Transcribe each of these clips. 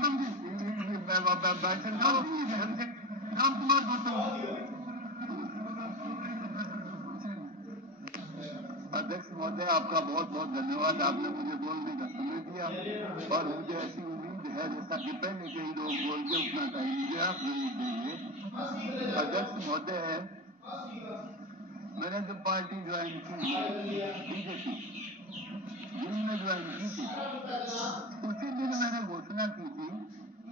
गौतम जी, राम कुमार गौतम। अध्यक्ष महोदय, आपका बहुत बहुत धन्यवाद। आपने मुझे बोलने का समय दिया और मुझे ऐसी उम्मीद है जैसा कि पहले कई लोग बोलते उतना टाइम मुझे आप जरूर देंगे। अध्यक्ष महोदय, मैंने जब पार्टी ज्वाइन की बीजेपी जून में ज्वाइन की थी, उसी दिन मैंने घोषणा की थी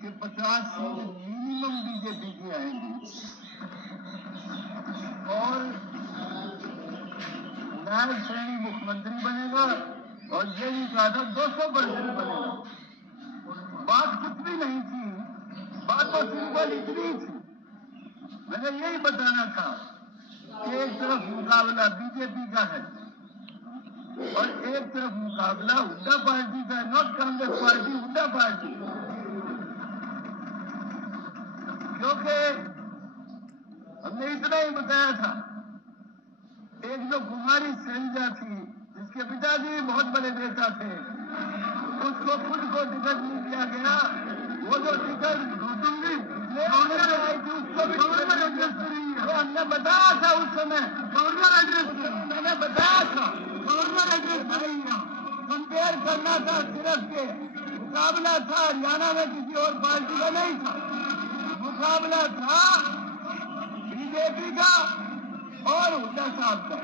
कि 50 सीट मिनिमम बीजेपी की आएंगी और नायब श्रेणी मुख्यमंत्री बनेगा और ये भी कहा था 200% बनेगा। बात कुछ भी नहीं थी, बात तो सिंपल इतनी थी। मैंने यही बताना था कि एक तरफ मुकाबला बीजेपी का है और एक तरफ मुकाबला हुड्डा पार्टी का है, not Congress party, Hooda party. क्योंकि हमने इतना ही बताया था, एक जो कुमारी शैलजा थी जिसके पिताजी बहुत बड़े नेता थे, उसको खुद को टिकट नहीं दिया गया। वो जो टिकट गौतमजी गवर्नर आई थी उसको भी गवर्नर एड्रेस करी है। हमने बताया था उस समय, गवर्नर एड्रेस मैंने बताया था, गवर्नर एड्रेस नहीं है। कंपेयर करना था सिर्फ के मुकाबला था हरियाणा में किसी और पार्टी का नहीं था, मुकाबला था बीजेपी का और हुड्डा साहब का।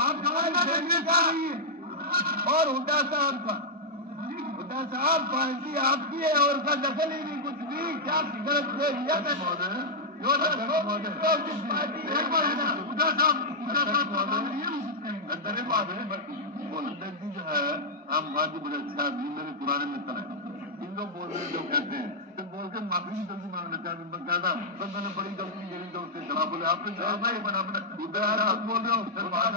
आप गवर्नर एड्रेस का और हुड्डा साहब का। हुड्डा साहब पार्टी आपकी है और का दखल ही नहीं कुछ भी। क्या गलत से लिया था महोदय? पार्टी एक बार है ना, हुड्डा साहब जी जो है आम बात बड़े अच्छा आदमी, मेरे पुराने मित्र है। इन लोग बोल रहे जो कहते हैं तो बोल के माफी की गलती मांगना चाहते हैं। कहता तो मैंने बड़ी गलती करी तो उससे खराब बोले आपने जवाब नहीं बना। अपने उधर आप बोल रहे हो सुनो, आप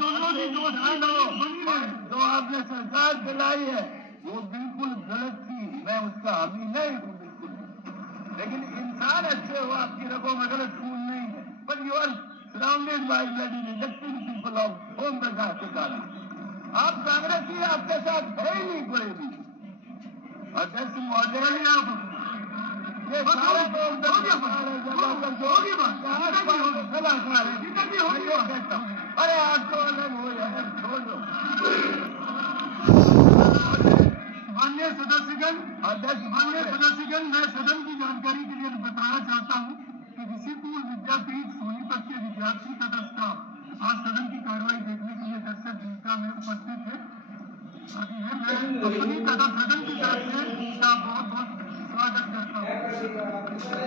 दोनों जो आपने सरकार चलाई है वो बिल्कुल गलत थी, मैं उसका हामी नहीं हूँ बिल्कुल। लेकिन इंसान अच्छे हो, आपकी रगों में गलत खून नहीं है, but you are surrounded by bloody rejecting people of Om Prakash के कारण। आप कांग्रेसी आपके साथ है ही नहीं कोई भी। अध्यक्ष महोदय, आप ये सारे लोग अरे आप तो अलग हो जाए, छोड़ दो। माननीय सदस्यगण, मैं सदन की जानकारी के लिए बताना चाहता हूँ कि ऋषिपुर विद्यापीठ सोनीपत के विद्यार्थी तथा आज सदन की कार्रवाई देखने के लिए दर्शक भूमिका में उपस्थित है। मैं अपनी तथा सदन की तरफ से उनका बहुत बहुत स्वागत करता हूँ।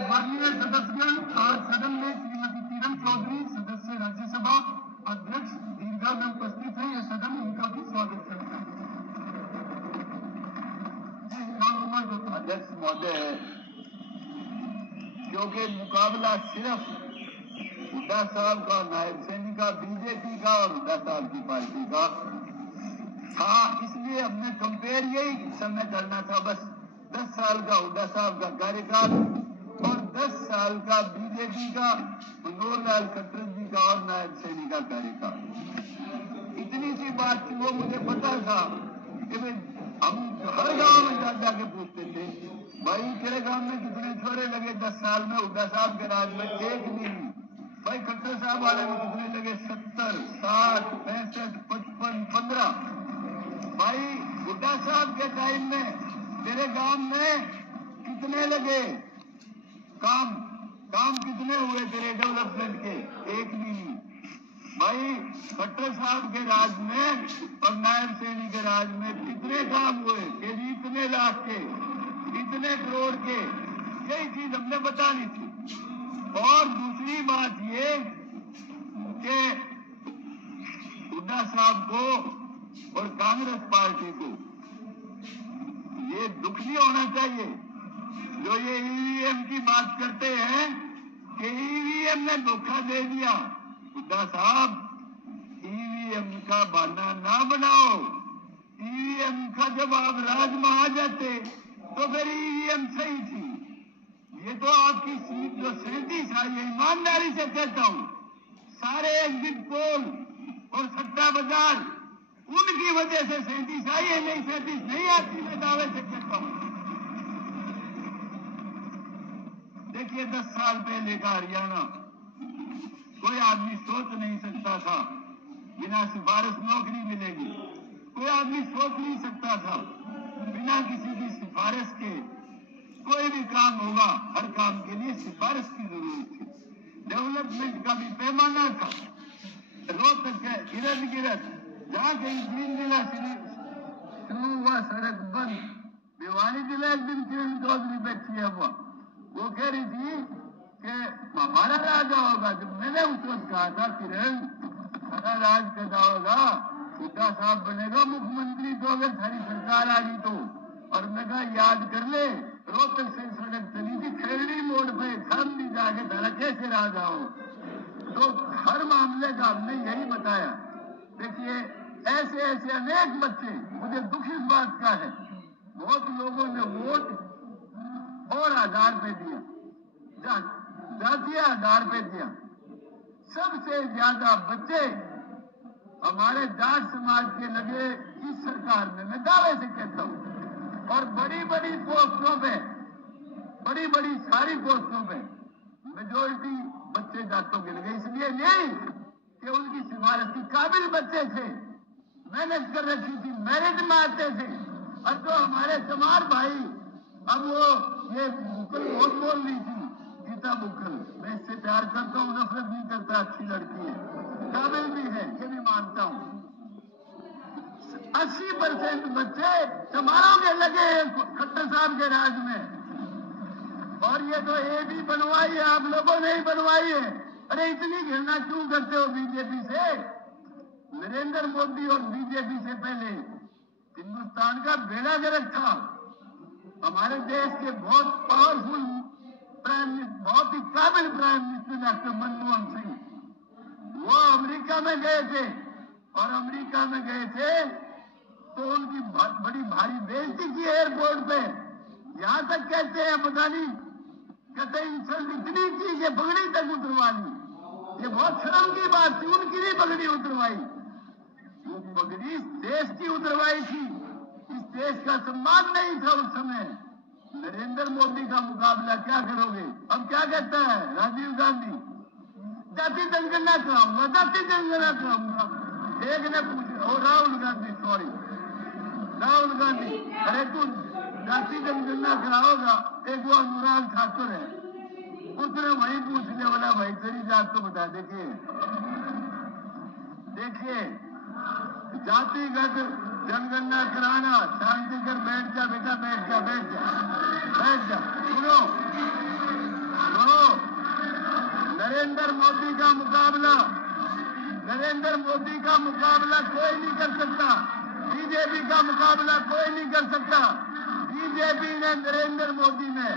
माननीय सदस्यगण, आज सदन में श्रीमती किरण चौधरी सदस्य राज्यसभा अध्यक्ष दीर्घा में उपस्थित है। यह सदन उनका भी स्वागत करता है। अध्यक्ष महोदय, क्योंकि मुकाबला सिर्फ हुड्डा साहब का, नायब सैनी का, बीजेपी का और हुड्डा साहब की पार्टी का था, इसलिए हमने कंपेयर यही समय करना था। बस 10 साल का हुड्डा साहब का कार्यकाल और 10 साल का बीजेपी का मनोहर लाल खट्टर जी का और नायब सैनी का कार्यकाल। इतनी सी बात थी, वो मुझे पता था कि हम हर गांव में जाके पूछते थे, भाई तेरे गांव में कितने छोरे लगे 10 साल में हुड्डा साहब के राज में? एक नहीं। भाई खट्टर साहब वाले में कितने लगे? 70, 60, 65, 55, 15। भाई हुड्डा साहब के टाइम में तेरे गांव में कितने लगे? काम कितने हुए तेरे डेवलपमेंट के? एक नहीं। भाई खट्टर साहब के राज में और नायब सैनी के राज में कितने काम हुए? इतने लाख के, इतने करोड़ के। यही चीज हमने बतानी थी। और दूसरी बात ये कि हुड्डा साहब को और कांग्रेस पार्टी को ये दुख नहीं होना चाहिए जो ये ईवीएम की बात करते हैं कि ईवीएम ने धोखा दे दिया। हुड्डा साहब, ईवीएम का बहाना ना बनाओ। ईवीएम का जब आप राज में आ जाते तो फिर ईवीएम सही थी। ये तो आपकी सीट जो 37 आई है, ईमानदारी से कहता हूं, सारे एग्जिट पोल और सट्टा बाजार, उनकी वजह से 37 आई है, नहीं 37 नहीं आती, मैं दावे से कहता हूं। देखिए 10 साल पहले का हरियाणा, कोई आदमी सोच नहीं सकता था बिना सिफारिश नौकरी मिलेगी, कोई आदमी सोच नहीं सकता था बिना किसी की सिफारिश के कोई भी काम होगा। हर काम के लिए सिफारिश की जरूरत थी, डेवलपमेंट का भी पैमाना था। रोहतक के इर्द गिर्द जहाँ कहीं 3 जिला शुरू हुआ सड़क बंद, भिवानी जिला एक दिन किरण चौधरी बैठी है, वो कह रही थी कि हमारा राज होगा। जब मैंने उस वक्त कहा था किरण हमारा राज कैसा होगा, हुड्डा साहब बनेगा मुख्यमंत्री तो अगर सारी सरकार आ गई तो, और मैं कहा याद कर ले रोहतक से सड़क चली थी खेड़ी मोड़ पे, सामने जाके धारा कैसे राज आओ। तो हर मामले का हमने यही बताया। देखिए ऐसे ऐसे अनेक बच्चे, मुझे दुख इस बात का है बहुत लोगों ने वोट और आधार पे दिया, जातीय आधार पे दिया। सबसे ज्यादा बच्चे हमारे जाट समाज के लगे इस सरकार में, मैं दावे से कहता हूं। और बड़ी बड़ी पोस्टों पे, बड़ी बड़ी सारी पोस्टों पे मेजोरिटी बच्चे जाटों के लगे, इसलिए नहीं कि उनकी सिफारिश की काबिल बच्चे थे, मेहनत कर रखी थी, मेरिट में आते थे। और जो हमारे चमार भाई, अब वो ये बुकल बहुत बोल रही थी, गीता बुकल, मैं इससे प्यार करता हूँ, नफरत नहीं करता, अच्छी लड़की है, काबिल भी है, ये भी मानता हूँ। 80% बच्चे चमारों के लगे खट्टर साहब के राज में। और ये तो ए भी बनवाई है, आप लोगों ने ही बनवाई है। अरे इतनी घृणा क्यों करते हो बीजेपी से? नरेंद्र मोदी और बीजेपी से पहले हिंदुस्तान का बेड़ा गर्क था। हमारे देश के बहुत पावरफुल प्राइम मिनिस्टर, बहुत ही काबिल prime minister doctor Manmohan Singh, वो अमेरिका में गए थे, और अमेरिका में गए थे तो उनकी बड़ी भारी बेइज्जती की एयरपोर्ट पे। यहां तक कहते हैं पता नहीं, कहते इंसल्ट इतनी की कि पगड़ी तक उतरवा ली। ये बहुत शर्म की बात थी, उनकी भी पगड़ी उतरवाई। वो पगड़ी इस देश की उतरवाई थी, इस देश का सम्मान नहीं था उस समय। नरेंद्र मोदी का मुकाबला क्या करोगे? अब क्या कहता है राजीव गांधी, जाति जनगणना कराऊंगा, जाति जनगणना कराऊंगा। एक ने पूछा, और राहुल गांधी, सॉरी राहुल गांधी, अरे तू जाति जनगणना कराओगा? एक वो अनुराग ठाकुर है, उसने वही पूछने वाला, भाई तेरी जात तो बता। देखिए जातिगत जनगणना कराना, शांति कर बैठ जा बेटा, बैठ जा बैठ जा बैठ जा। सुनो सुनो, नरेंद्र मोदी का मुकाबला, नरेंद्र मोदी का मुकाबला कोई नहीं कर सकता, बीजेपी का मुकाबला कोई नहीं कर सकता। बीजेपी ने नरेंद्र मोदी ने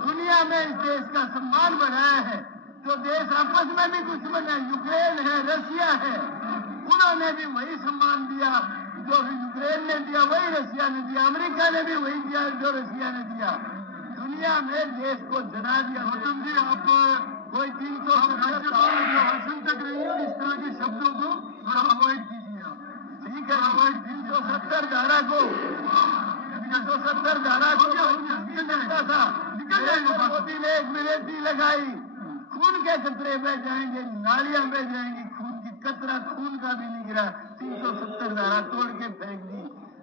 दुनिया में इस देश का सम्मान बढ़ाया है। जो देश आपस में भी दुश्मन है, यूक्रेन है, रशिया है, उन्होंने भी वही सम्मान दिया जो यूक्रेन ने दिया, वही रशिया ने दिया, अमेरिका ने भी वही दिया जो रशिया ने दिया। दुनिया में देश को जना दिया। गौतम जी, आप कोई 370 भाषण तक रही है, इस तरह के शब्दों को थोड़ा अवॉइड कीजिए आप, ठीक है? अवॉइड 370 धारा को, 370 धारा को निकलता था, मोदी ने एक मिनट लगाई, खून के खतरे में जाएंगे, नालियां में जाएंगी, खून की कतरा खून का भी नहीं गिरा, 370 धारा तोड़ के फेंक दी।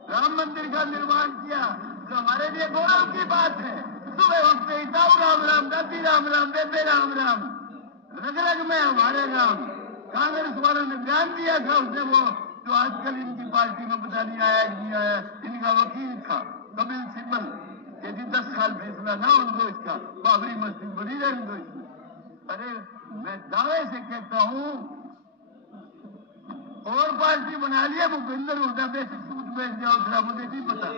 राम मंदिर का निर्माण किया, जो हमारे लिए गौरव की बात है। सुबह उठते ही ताऊ राम राम, दादी राम राम, बेबे राम राम, रग रग में हमारे राम। कांग्रेस वालों ने बयान दिया था, उसने वो जो आजकल इनकी पार्टी में पता नहीं आया नहीं आया, इनका वकील था कपिल सिब्बल, यदि 10 साल फैसला ना उनको इसका, बाबरी मस्जिद बड़ी रहने दो इसमें। अरे मैं दावे से कहता हूं, और पार्टी बना लिया, भूपेंद्र हुड्डा पे सूट बेच दिया, उधरा मुझे नहीं पता,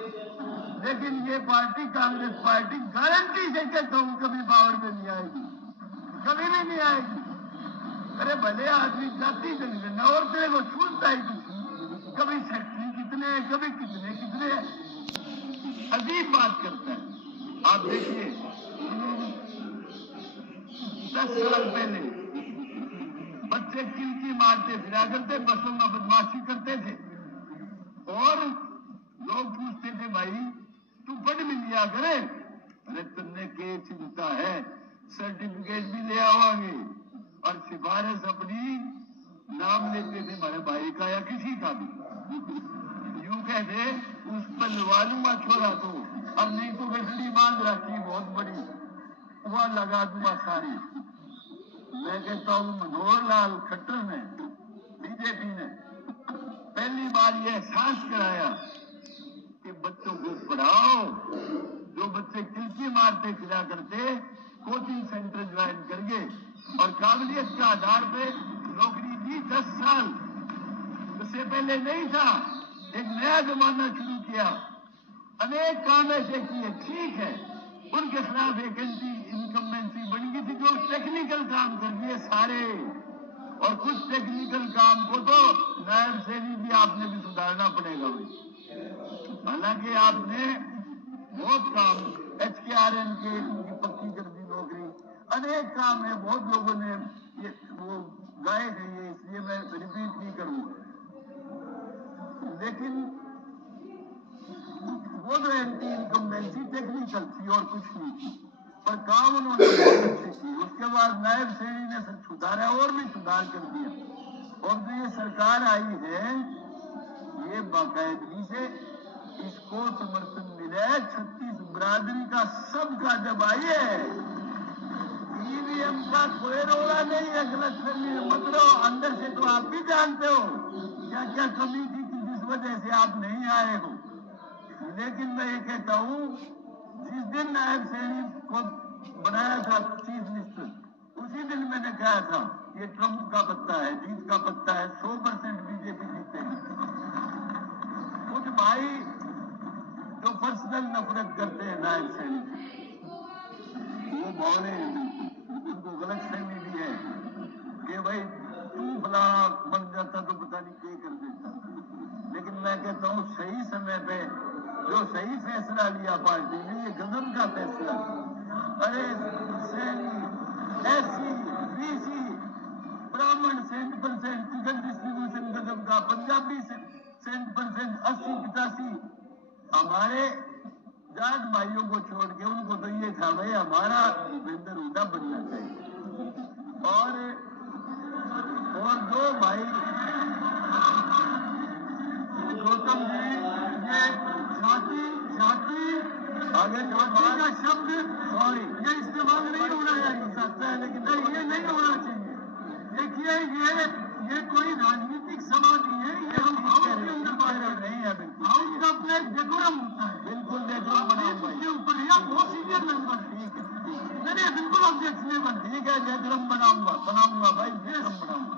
लेकिन ये पार्टी कांग्रेस पार्टी गारंटी से कहता हूं कभी पावर में नहीं आएगी, कभी भी नहीं आएगी। अरे भले आदमी जाति जनगणना और तेरे को छूटता ही कुछ, कभी सेक्रेटरी कितने, कभी कितने कितने, अजीब बात करता है। आप देखिए 10 साल पहले बच्चे किलकी मारते फिरा करते, बसों में क्या करे, अरे तुमने के चिंता है, सर्टिफिकेट भी ले आवांगे और सिफारिश अपनी नाम लेते थे हमारे भाई का या किसी का भी, यूं कहते उस पर लगा लूंगा छोरा तो, अब नहीं तो गठड़ी बांध रखी बहुत बड़ी, वह लगा दूंगा सारी। मैं कहता हूं मनोहर लाल खट्टर ने, बीजेपी ने पहली बार यह एहसास कराया कि बच्चों को पढ़ाओ, जो बच्चे किलकी मारते फिरा करते कोचिंग सेंटर ज्वाइन करके और काबिलियत के आधार पे नौकरी दी 10 साल, उससे पहले नहीं था। एक नया जमाना शुरू किया, अनेक काम ऐसे किए, ठीक है उनके खिलाफ एक एंटी इनकम्बेंसी बन गई थी जो टेक्निकल काम कर दिए सारे, और कुछ टेक्निकल काम को तो नायब सेनी भी आपने भी सुधारना पड़ेगा भाई। हालांकि आपने बहुत काम HKRN के उनकी पक्की कर दी नौकरी, अनेक काम है, बहुत लोगों ने ये वो गाए हैं, ये इसलिए मैं रिपीट नहीं करूंगा। लेकिन वो जो एंटी इनकम्बेंसी टेक्निकल थी और कुछ नहीं थी, पर काम उन्होंने बहुत अच्छे किए। उसके बाद नायब सेनी ने सब सुधारा और भी सुधार कर दिया, और जो ये सरकार आई है ये बाकायदगी से इसको समर्थन मिला है 36 बिरादरी का, सबका जब आई है। EVM का कोई रोड़ा नहीं है, गलत फहमी मत रहो, अंदर से तो आप भी जानते हो क्या क्या कमी थी जिस वजह से आप नहीं आए हो। लेकिन मैं ये कहता हूं, जिस दिन नायब सेनी को बनाया था चीफ मिनिस्टर, उसी दिन मैंने कहा था ये ट्रंप का पत्ता है, जीत का पत्ता है, 100% बीजेपी जीतेगी। कुछ भाई जो पर्सनल नफरत करते हैं नायब सेनी वो बोले, उनको गलत फहमी भी है कि भाई तू फलाना बन जाता तो पता नहीं क्या कर देता। लेकिन मैं कहता हूँ सही समय पे जो सही फैसला लिया पार्टी ने, ये गजब का फैसला। अरे सैनी, SC, BC, ब्राह्मण 100% टिकट डिस्ट्रीब्यूशन गजब का, पंजाबी 100% 80-85, हमारे जाट भाइयों को छोड़ के उनको तो ये था भाई हमारा भूपेंद्र हुड्डा बनना चाहिए। और जो भाई गौतम जी, ये जाति आगे जाति का शब्द सॉरी ये इस्तेमाल नहीं होना चाहिए, सकता है लेकिन नहीं, ये नहीं होना चाहिए। देखिए ये कोई राजनीतिक सभा नहीं है, ये हम हाउस के अंदर बात कर रहे हैं। हाउस का अपना एक डेकोरम होता है, बिल्कुल डेकोरम बनाऊंगा इसके ऊपर, या बहुत सीनियर मेंबर, ठीक है नहीं बिल्कुल ऑब्जेक्शनेबल, ठीक है डेकोरम बनाऊंगा भाई, डेकोरम बनाऊंगा,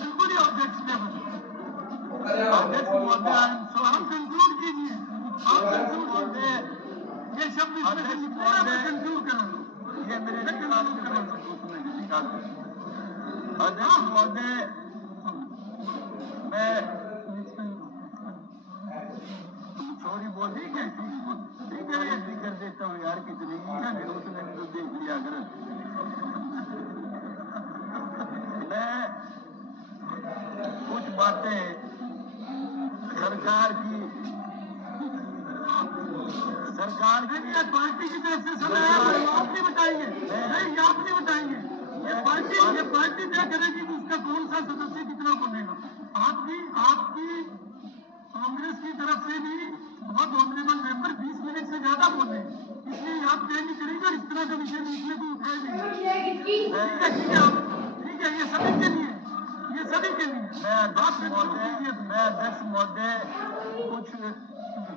बिल्कुल ही ऑब्जेक्शनेबल। अध्यक्ष महोदय हम कंक्लूड कीजिए, आप कंक्लूड कीजिए, ये शब्द अध्यक्ष महोदय कंक्लूड करें, ये मेरे कंक्लूड करें अध्यक्ष महोदय। मैं सॉरी बोल ठीक है ये कर देता हूँ यार, कितनी उसने भी तो देख लिया अगर मैं कुछ बातें सरकार की पार्टी की तरफ से समय आप नहीं बताएंगे, नहीं आप नहीं बताएंगे, ये पार्टी तय करेगी कि उसका कौन सा सदस्य कितना बोलेगा। आपकी कांग्रेस की तरफ से भी बहुत ऑनरेबल मेंबर 20 मिनट से ज्यादा बोले, इसलिए आप तय नहीं करेंगे और इस तरह का विषय इसमें को उठाए नहीं। ठीक है ये सभी के लिए, ये सभी के लिए। मैं अध्यक्ष महोदय कुछ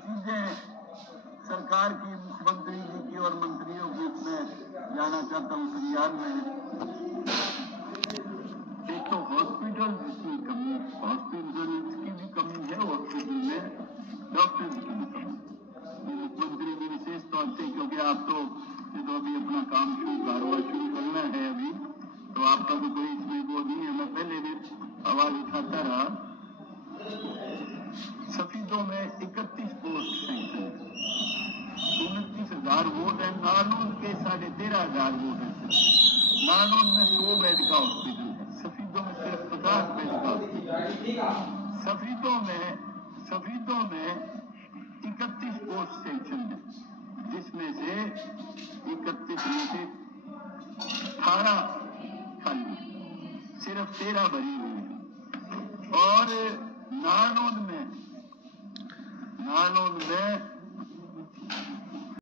चीजें सरकार की, मुख्यमंत्री जी की और मंत्रियों की मैं जाना चाहता हूँ संज्ञान में। एक तो हॉस्पिटल की कमी, हॉस्पिटल की भी कमी है, हॉस्पिटल में डॉक्टर की भी कमी। मुख्यमंत्री भी विशेष तौर से, क्योंकि आप तो अभी अपना काम कारोबार शुरू करना है अभी, तो आपका तो कोई इसमें वो नहीं है। मैं पहले भी आवाज उठाता रहा, सफीदों में 31 पोस्ट सैंक्शन, 29,000 वोट है। नारनौल के 13,500 वोट है। नारनौल में 100 बेड का हॉस्पिटल है, सफीदों में सिर्फ 50 बेड का हॉस्पिटल। सफीदों में 31 पोस्ट सैंक्शन है, जिसमें में से 31 में से 18 खाली, सिर्फ 13 भरी हुई है। और